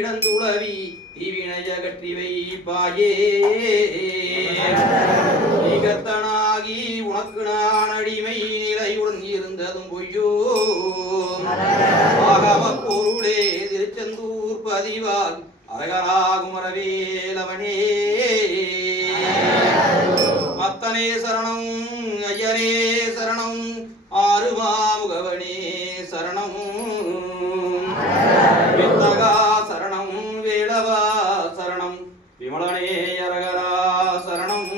இடந்துளவி தீவினைய கற்றிவை பாயே கர்த்தனாகி உனக்கு நான் அடிமை நிலையுடன் இருந்ததும் பொய்யோ ஆகம பொருளே திருச்செந்தூர் பதிவால் அரகராகுமரவேலவனே அத்தனே சரணம் ஐயனே சரணம் ஆறுமாமுகவனே சரணம் வித்தகா சரணம் வேளவா சரணம் விமலனே அரகரா சரணம்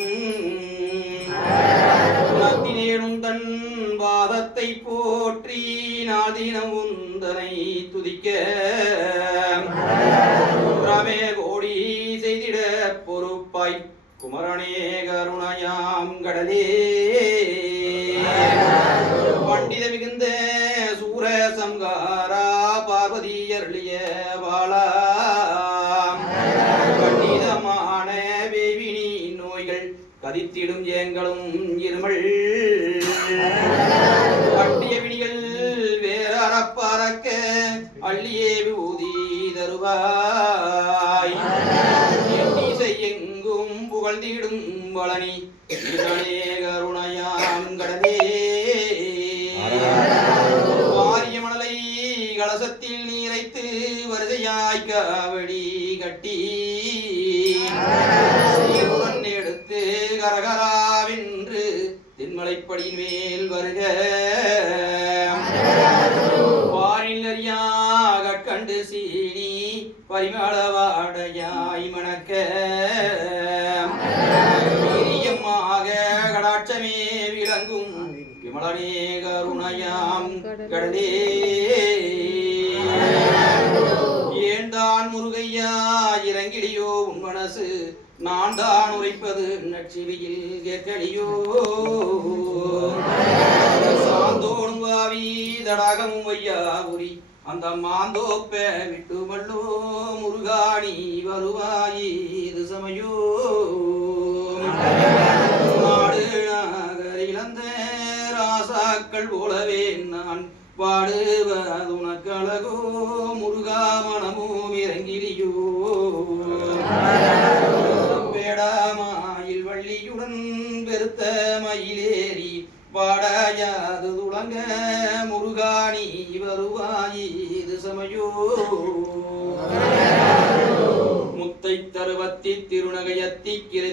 குணத்தினேனும் தன் பாதத்தை போற்றி நாதினம் உந்தனை துதிக்க குன்றமே கோடி செய்திட பொறுப்பாய் குமரனே கருணையாம் கடலே பண்டித மிகுந்த சூர சம்காரா பார்வதி அருளிய வாழா பண்டிதமான வேவினி நோய்கள் கதித்திடும் ஏங்களும் இருமல் பண்டிய வினிகள் வேற அறப்பறக்க அள்ளியே விபூதி தருவாய் எங்கும் புகழ்ந்திடும் பழனி கருணையாம் கடலே வாரிய மணலை கலசத்தில் நீரைத்து வரிசையாய் காவடி கட்டி எடுத்து கரகராவென்று தென்மலைப்படியின் மேல் வருக வாழில் அறியாக கண்டு சீனி பரிமளவாடையாய் மணக்க வீரியமாக கடாட்சமே விளங்கும் விமலனே கருணையாம் கடலே ஏன்தான் முருகையா இறங்கிடியோ உன் மனசு நான் தான் உரைப்பது நட்சிவியில் கேட்கடியோ சாந்தோடும் வாவி தடாகமும் வையாபுரி அந்த மாந்தோப்ப விட்டு மல்லோ முருகாணி வருவாயி இது சமயோ நாடு நகரிழந்த ராசாக்கள் போலவே நான் பாடுவதுனக்கழகோ முருகா மனமும் இறங்கிலியோ பேடாமாயில் வள்ளியுடன் பெருத்த மயிலேறி பாடாயாது துளங்க முருகாணி வருவாயி இது சமயோ முத்தை தருவத்தி திருநகையத்தி